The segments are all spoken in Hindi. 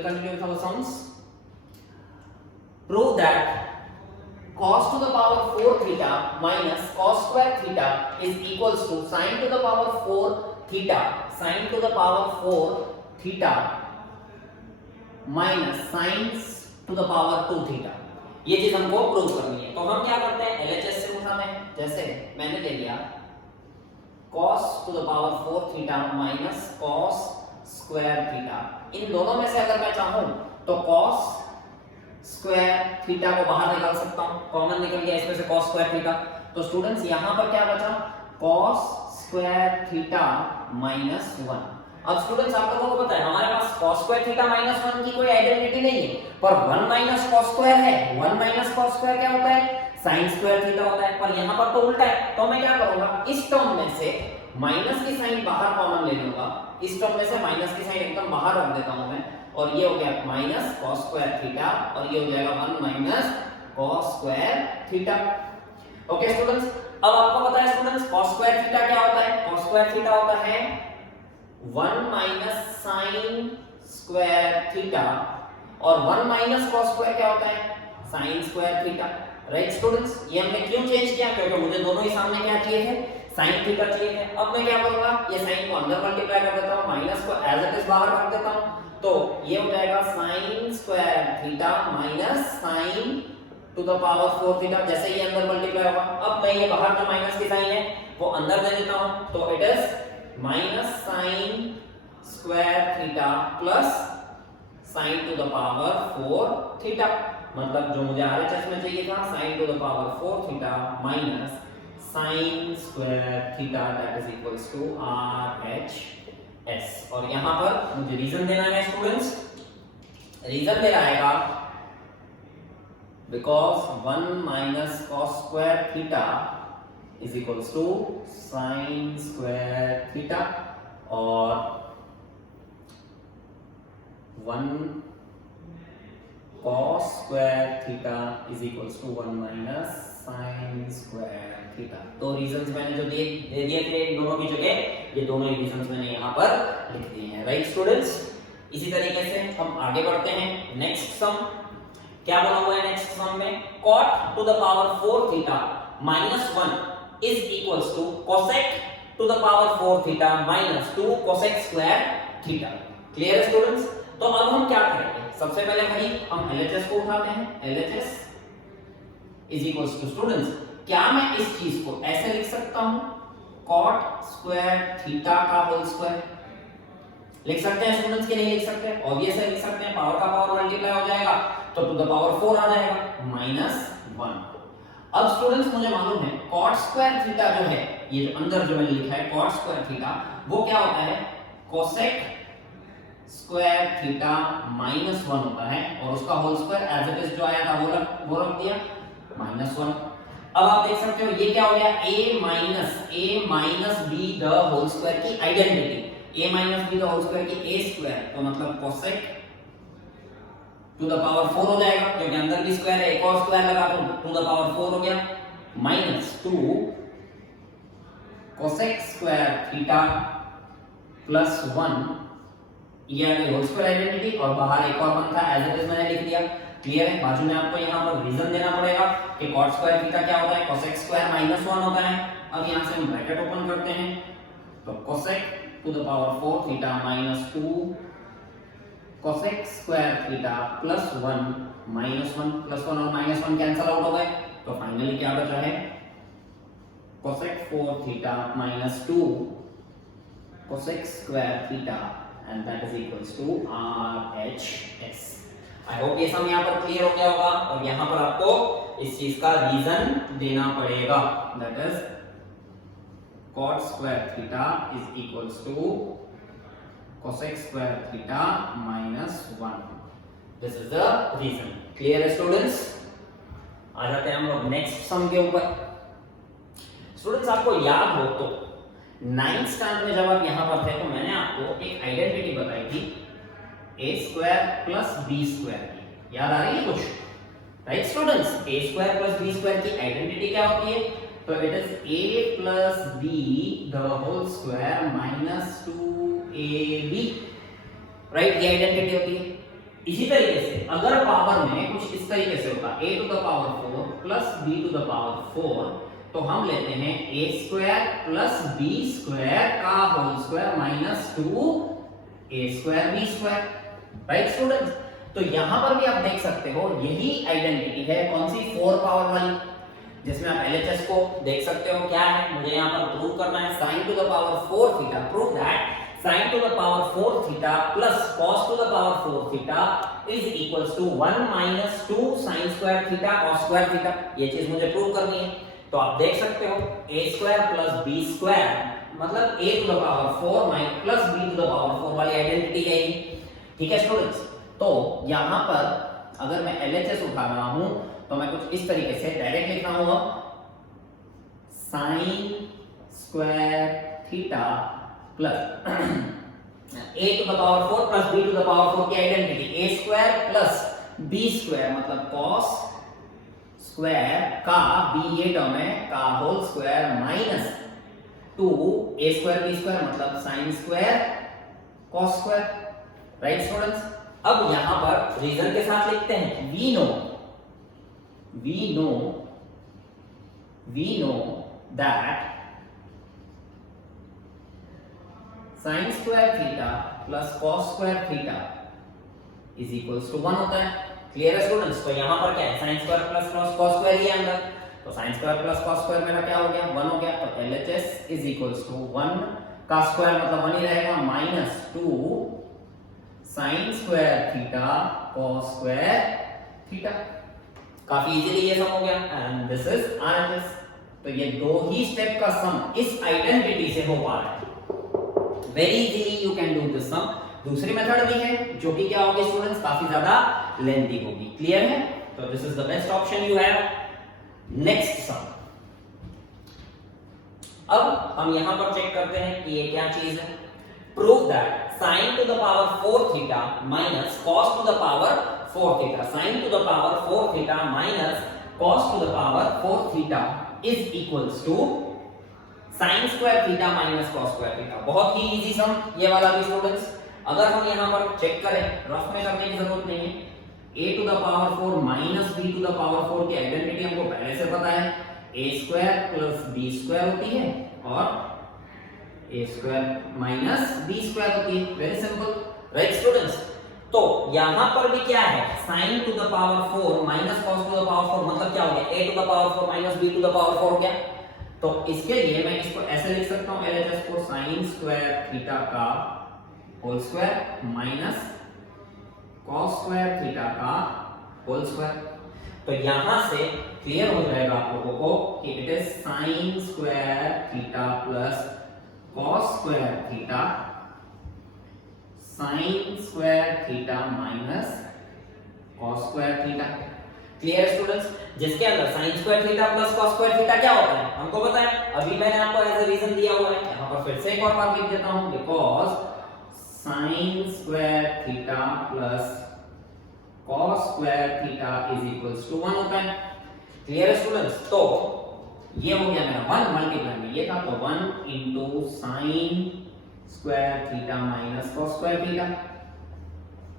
will continue with our sums. Prove that cos to the power 4 theta minus cos square theta is equals to sin to the power 4 theta sin to the power 4 theta minus sin to the power 2 theta. ये चीज हमको प्रूव करनी है। तो हम क्या करते हैं, LHS से उठाते हैं। जैसे मैंने ले लिया cos to the power 4 theta minus cos square theta। इन दोनों में से अगर मैं चाहूं तो cos square theta को बाहर निकाल सकता हूं, कॉमन निकल गया इसमें से cos square theta। तो स्टूडेंट्स यहां पर क्या बचा, cos square theta minus 1। अब स्टूडेंट्स आप लोगों को पता है हमारे पास cos square theta minus 1 की कोई आइडेंटिटी नहीं है, पर 1 minus cos square है। 1 minus cos square क्या होता है, sin square theta होता है। पर यहाँ पर तो उल्टा है, तो मैं क्या करूंगा, इस टर्म में से माइनस की साइन बाहर कॉमन ले लूंगा। इस टर्म में से माइनस की साइन एकदम बाहर रख देता हूं मैं, और ये हो गया माइनस cos square theta और ये हो जाएगा 1 minus cos square theta। Okay students, अब आपको पता है स्टूडेंट्स cos square theta क्या होता है, cos square theta होता है 1 minus sin square theta और 1 minus cos square क्या होता है, sin square theta। Right students, ये हमने क्यों चेंज किया, क्योंकि मुझे दोनों ही सामने क्या चाहिए थे, sin थीटा चाहिए थे। अब मैं क्या करूंगा, ये sin को अंदर मल्टीप्लाई कर देता हूं, माइनस को एज इट इज बाहर रख देता हूं, तो ये हो जाएगा sin square theta minus sin to the power 4 theta। जैसे ये अंदर मल्टीप्लाई होगा, अब मैं ये बाहर जो माइनस की साइन है वो अंदर दे देता हूं, तो it is minus sin square theta plus sin to the power 4 theta। मतलब जो मुझे RHS में चाहिए था sin to the power 4 theta minus sin square theta that is equals to RHS। और यहाँ पर मुझे रीजन देना है स्टूडेंट्स, रीजन दे रहेगा because 1 minus cos square theta is equals to sin square theta और 1 cos square theta is equals to 1 minus sin square theta। तो रीजंस मैंने जो दे दिए थे दोनों की जगह, ये दोनों ही रीजंस मैंने यहाँ पर लिख दिए हैं। राइट स्टूडेंट्स, इसी तरीके से हम आगे बढ़ते हैं। नेक्स्ट सम क्या बना हुआ है, नेक्स्ट सम में cot to the power 4 theta minus 1 is equals to cosec to the power 4 theta minus 2 cosec square theta। Clear है स्टूडेंट्स? तो अब हम क्या करेंगे, सबसे पहले भाई हम LHS को उठाते हैं। LHS is equals to students, क्या मैं इस चीज को ऐसे लिख सकता हूं, cot square theta का होल स्क्वायर लिख सकते हैं स्टूडेंट्स, के नहीं लिख सकते, ऑब्वियस है लिख सकते हैं। पावर का पावर मल्टीप्लाई हो जाएगा तो टू द पावर 4 आ जाएगा माइनस 1। अब स्टूडेंट्स मुझे मालूम है cot square theta जो है, ये जो अंदर जो मैंने लिखा है cot square theta, वो क्या होता है, cosec square theta minus 1 होता है, और उसका whole square as it is जो आया था वो रख दिया माइनस 1। अब आप देख सकते हो ये क्या हो गया, a minus b the whole square की identity, a minus b the whole square की a स्क्वायर, तो मतलब cosec टू द पावर 4 हो जाएगा, क्योंकि अंदर भी स्क्वायर है, एक और स्क्वायर लगा तो टू द पावर 4 हो गया, minus 2 cosec square theta plus 1, ये है होल स्क्वायर आइडेंटिटी, और बाहर एक और 1 था एज इट इज मैंने लिख दिया। क्लियर है? बाजू में आपको यहाँ पर रीजन देना पड़ेगा कि cot स्क्वायर थीटा क्या होता है, cosec स्क्वायर माइनस 1 होता है। अब यहाँ से हम ब्रैकेट ओपन करते हैं, तो cosec to the power 4 theta minus 2 cosec square theta plus 1 minus 1, plus 1 और माइनस 1 कैंसिल आउट हो गए, तो फाइनली क्या बचा है, cosec 4 theta minus 2 cosec square theta and that is equals to RHS। I hope ये सब यहाँ पर क्लियर हो गया होगा, और यहाँ पर आपको इस चीज का रीजन देना पड़ेगा, that is cot square theta is equals to cosec square theta minus 1। This is the reason. Clear है स्टूडेंट्स? आ जाते हैं हम लोग नेक्स्ट सम के ऊपर। स्टूडेंट्स आपको याद हो तो 9th स्टैंडर्ड में जब आप यहाँ पर थे तो मैंने आपको एक आइडेंटिटी बताई थी a square plus b square की, याद आ रही है कुछ? Right students, a square plus b square की आइडेंटिटी क्या होती है, तो it is a plus b the whole square minus 2ab। Right, ये आइडेंटिटी होती है। इसी तरीके से अगर पावर में कुछ इस तरीके से होता a to the power 4 plus b to the power 4, तो हम लेते हैं a square plus b square का whole square minus 2a square b square. Right students, तो यहां पर भी आप देख सकते हो यही आइडेंटिटी है कौन सी, 4 पावर वाली, जिसमें आप LHS को देख सकते हो क्या है। मुझे यहां पर प्रूव करना है sin to the power 4 theta, prove that sin to the power 4 theta plus cos to the power 4 theta is equals to 1 minus 2 sin square theta cos square theta. ये चीज मुझे प्रूव करनी है। तो आप देख सकते हो a square plus b square मतलब a to the power 4 minus plus b to the power 4 वाली आइडेंटिटी है ये। ठीक है स्टूडेंट्स, तो यहां पर अगर मैं LHS उठा रहा हूं तो मैं कुछ इस तरीके से डायरेक्ट लिख रहा हूं sin square theta plus a to the power 4 plus b to the power 4 की identity a square plus b square मतलब cos स्क्वायर का b ये टर्म है का whole square minus 2 a square b square मतलब sin square cos square. Right students, अब यहां पर रीजन के साथ लिखते हैं we know that sin square theta plus cos square theta is equals to 1 होता है। क्लियर है स्टूडेंट्स, तो यहां पर क्या है sin square plus cos square ही है अंदर, तो sin square plus cos square मेरा क्या हो गया 1 हो गया। तो LHS इज इक्वल्स टू 1 का स्क्वायर मतलब 1 ही रहेगा minus 2 sin square theta cos square theta. काफी इजीली ये सम हो गया एंड दिस इज RHS। तो ये दो ही स्टेप का सम इस आइडेंटिटी से हो पा रहा है। Very easily you can do this sum. दूसरी मेथड भी है जो कि क्या होगी स्टूडेंट्स, काफी ज्यादा लेंथी होगी। क्लियर है, तो this is the best option you have. Next sum, अब हम यहां पर चेक करते हैं कि ये क्या चीज है। Prove that sin to the power 4 theta minus cos to the power 4 theta, sin to the power 4 theta minus cos to the power 4 theta is equals to sin square theta minus cos square theta. बहुत ही इजी सम ये वाला भी स्टूडेंट्स। अगर हम यहां पर चेक करें, रफ में करने की जरूरत नहीं है, a to the power 4 minus b to the power 4 की आइडेंटिटी हमको पहले से पता है, a square plus b square होती है और a square minus b square होती है। Very simple. राइट स्टूडेंट्स, तो यहां पर भी क्या है sin to the power 4 minus cos to the power 4 मतलब क्या हो गया a to the power 4 minus b to the power 4 हो गया। तो इसके लिए मैं इसको ऐसे लिख सकता हूं LHS को sin स्क्वायर थीटा का whole square minus cos square theta का होल स्क्वायर। तो यहां से क्लियर हो जाएगा आप लोगों को कि it is sin square theta plus cos square theta sin square theta minus cos square theta. Clear students, जिसके अंदर sin square theta plus cos square theta क्या होता है हमको पता है। अभी मैंने आपको एज ए रीजन दिया हुआ है, यहां पर फिर से एक और बार लिख देता हूं, because sin square theta plus cos square theta is equals to 1 होता है। क्लियर स्टूडेंट्स, तो ये हो गया मेरा 1 मल्टीप्लाई में ये था, तो 1 into sin square theta minus cos square theta.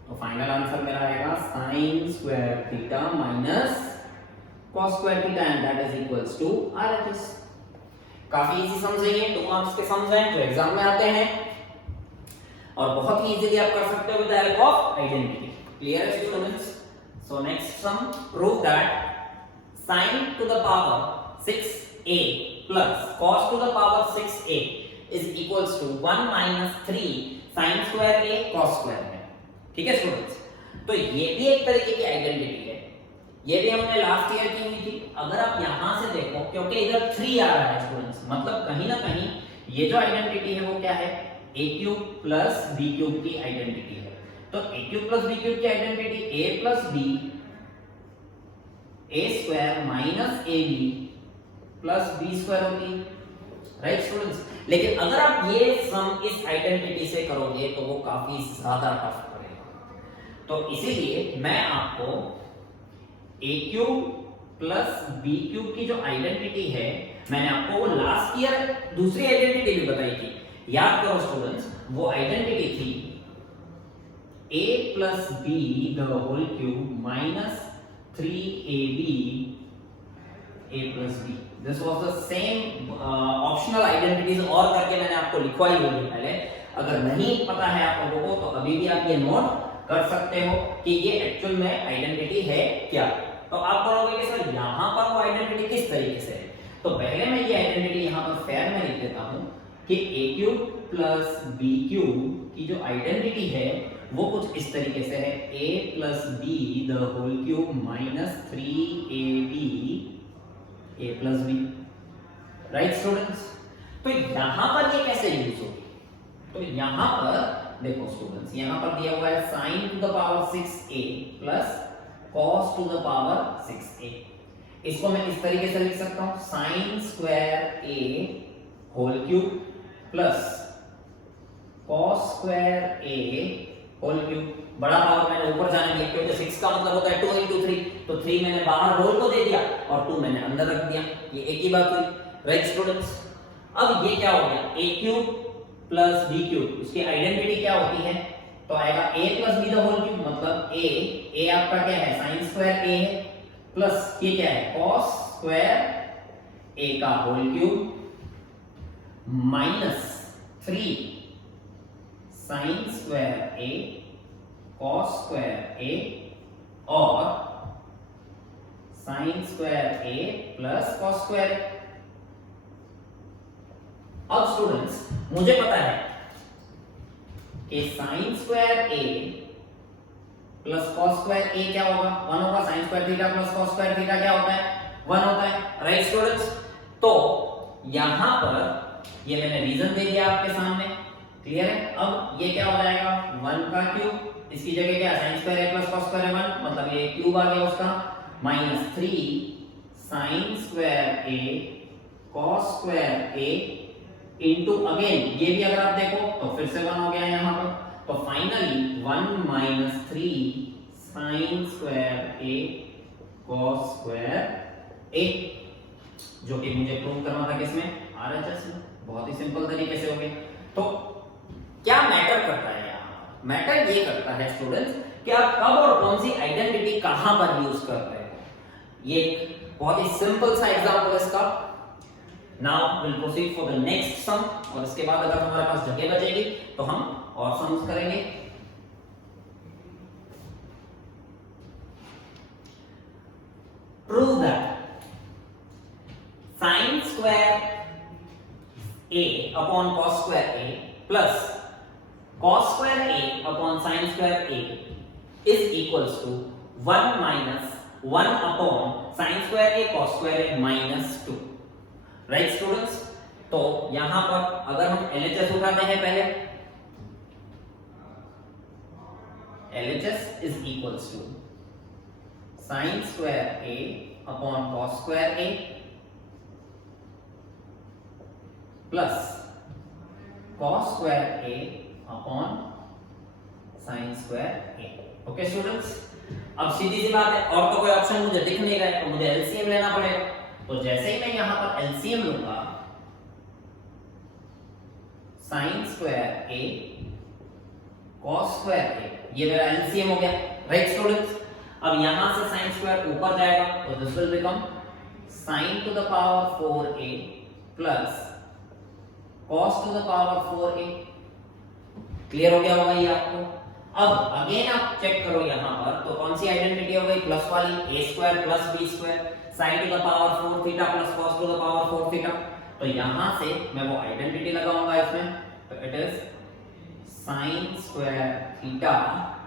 तो फाइनल आंसर मेरा आएगा sin square theta minus cos square theta and that is equals to RHS। काफी इजी सम्स है ये, 2 मार्क्स के सम्स हैं जो एग्जाम में आते हैं और बहुत ही इजीली आप कर सकते हो with the help of identity. Clear students, so next sum, prove that sin to the power 6a plus cos to the power 6a is equals to 1 minus 3 sin square a cos square a। ठीक है स्टूडेंट्स, तो ये भी एक तरीके की आइडेंटिटी है, ये भी हमने लास्ट ईयर की हुई थी। अगर आप यहां से देखो, क्योंकि इधर 3 आ रहा है स्टूडेंट्स, मतलब कहीं ना कहीं ये जो आइडेंटिटी है वो क्या है a cube plus b cube की आइडेंटिटी है। तो a cube plus b cube की identity a plus b a square minus ab plus b square होती है। राइट स्टूडेंट्स, लेकिन अगर आप ये सम इस आइडेंटिटी से करोगे तो वो काफी ज्यादा टफ पड़ेगा। तो इसीलिए मैं आपको a cube plus b cube की जो आइडेंटिटी है, मैंने आपको वो लास्ट ईयर दूसरी आइडेंटिटी भी बताई थी, याद करो स्टूडेंट्स। वो आइडेंटिटी थी a plus b the whole cube minus 3ab a plus b. This was the same optional identities और करके मैंने आपको लिखवाई होगी पहले। अगर नहीं पता है आप लोगों को तो अभी भी आप ये नोट कर सकते हो कि ये एक्चुअल में आइडेंटिटी है क्या। तो आप बोलोगे कि सर यहाँ पर वो आइडेंटिटी किस तरीके से है, तो पहले मैं ये आइडेंटिटी यहाँ पर फेयर में लिख देता हूँ कि a cube plus b cube की जो आइडेंटिटी है वो कुछ इस तरीके से है, a plus b the whole cube minus 3ab a plus b। Right students, तो यहाँ पर ये कैसे यूज होगी, तो यहाँ पर देखो स्टूडेंट्स, यहाँ पर दिया हुआ है sin to the power 6a plus cos to the power 6a। इसको मैं इस तरीके से लिख सकता हूँ sin square a whole cube plus cos square a whole cube. बड़ा पावर मैंने ऊपर जाने दिया क्योंकि 6 का मतलब होता है 2 into 3, तो 3 मैंने बाहर होल को दे दिया और 2 मैंने अंदर रख दिया, ये एक ही बात हुई। राइट स्टूडेंट्स, अब ये क्या हो गया, a cube plus b cube, इसकी आइडेंटिटी क्या होती है, तो आएगा a plus b the whole cube, मतलब a आपका क्या है sin स्क्वायर a है, प्लस ये क्या है cos स्क्वायर a का whole cube minus 3 sin square a cos square a और sin square a plus cos square a। अब स्टूडेंट्स मुझे पता है कि sin square a plus cos square a क्या होगा, 1 होगा। sin square theta plus cos square theta क्या होता है, 1 होता है। राइट स्टूडेंट्स, तो यहां पर ये मैंने रीजन दे दिया आपके सामने, क्लियर है। अब ये क्या हो जाएगा 1 का क्यूब, इसकी जगह क्या sin square a plus cos square 1, मतलब ये क्यूब आ गया उसका, minus 3 sin square a cos square a into again ये भी अगर आप देखो तो फिर से 1 हो गया है यहाँ पर, तो finally 1 minus 3 sin square a cos square a, जो कि मुझे प्रूव करना था किसमें, RHS में। बहुत ही सिंपल तरीके से हो गया। तो क्या मैटर करता है यहाँ, मैटर ये करता है स्टूडेंट्स कि आप कब और कौन सी आइडेंटिटी कहां पर यूज कर रहे हो। ये एक बहुत ही सिंपल सा एग्जांपल है इसका। Now will proceed for the next sum, और इसके बाद अगर हमारे पास जगह बचेगी तो हम और सम्स करेंगे। Prove that sin square a upon cos square a plus cos square a upon sin square a is equals to 1 minus 1 upon sin square a cos square a minus 2। Right students, तो यहां पर अगर हम LHS उठाते हैं पहले, LHS is equals to sin square a upon cos square a plus cos square a upon sin square a। Okay students, अब सीधी सी बात है, और तो कोई ऑप्शन मुझे दिख नहीं रहा है, तो मुझे LCM लेना पड़ेगा। तो जैसे ही मैं यहां पर LCM लूंगा, sin square a cos square a, ये मेरा LCM हो गया। राइट स्टूडेंट्स, अब यहां से sin स्क्वायर ऊपर जाएगा तो this will become sin to the power 4a plus cos to the power 4a। Clear हो गया होगा ये आपको। अब अगेन आप चेक करो यहां पर, तो कौन सी आइडेंटिटी हो गई, प्लस वाली, a square plus b square sin to the power 4 theta plus cos to the power 4 theta. तो यहां से मैं वो आइडेंटिटी लगाऊंगा इसमें, तो it is sin square theta,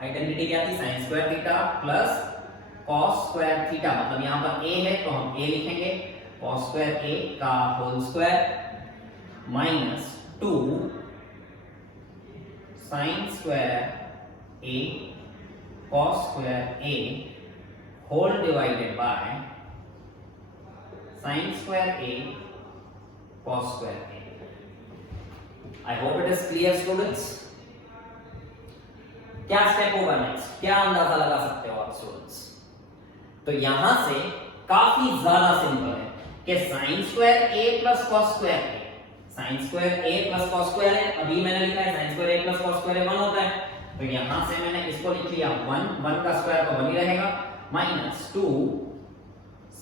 identity क्या थी, sin square theta plus cos square theta, मतलब यहां पर a है तो हम a लिखेंगे, cos स्क्वायर a का whole square minus 2 sin square a cos square a whole divided by sin square a cos square a। I hope it is clear students। क्या स्टेप होगा नेक्स्ट, क्या अंदाजा लगा सकते हो आप स्टूडेंट्स। तो यहां से काफी ज्यादा सिंपल है कि sin square a plus cos square a, sin square a plus cos square है, अभी मैंने लिखा है sin square a plus cos square a 1 होता है, तो यहां से मैंने इसको लिख लिया 1 का स्क्वायर तो 1 ही रहेगा, minus 2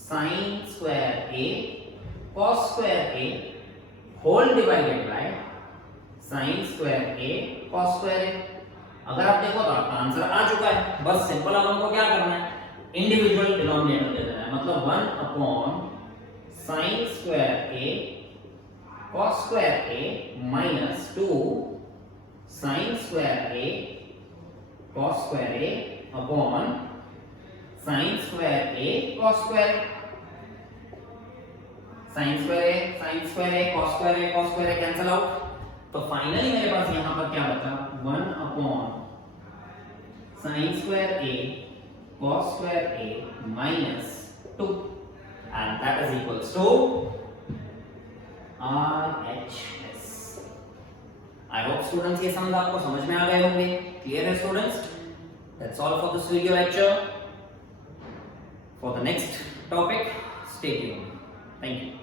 sin square a cos square a whole divided by sin square a cos square a। अगर आप देखो तो आपका आंसर आ चुका है, बस सिंपल अब हमको क्या करना है, इंडिविजुअल डिनोमिनेटर दे देना है, मतलब 1 upon sin square a cos square a minus 2 sin square a cos square a upon sin square a cos square a। sin square a cos square a cancel out, तो फाइनली मेरे पास यहां पर क्या बचा, 1 upon sin square a cos square a minus 2 and that is equals to RHS। I hope students ये समझ आपको समझ में आ गए होंगे, क्लियर है students? That's all for this video lecture. For the next topic, stay tuned. Thank you.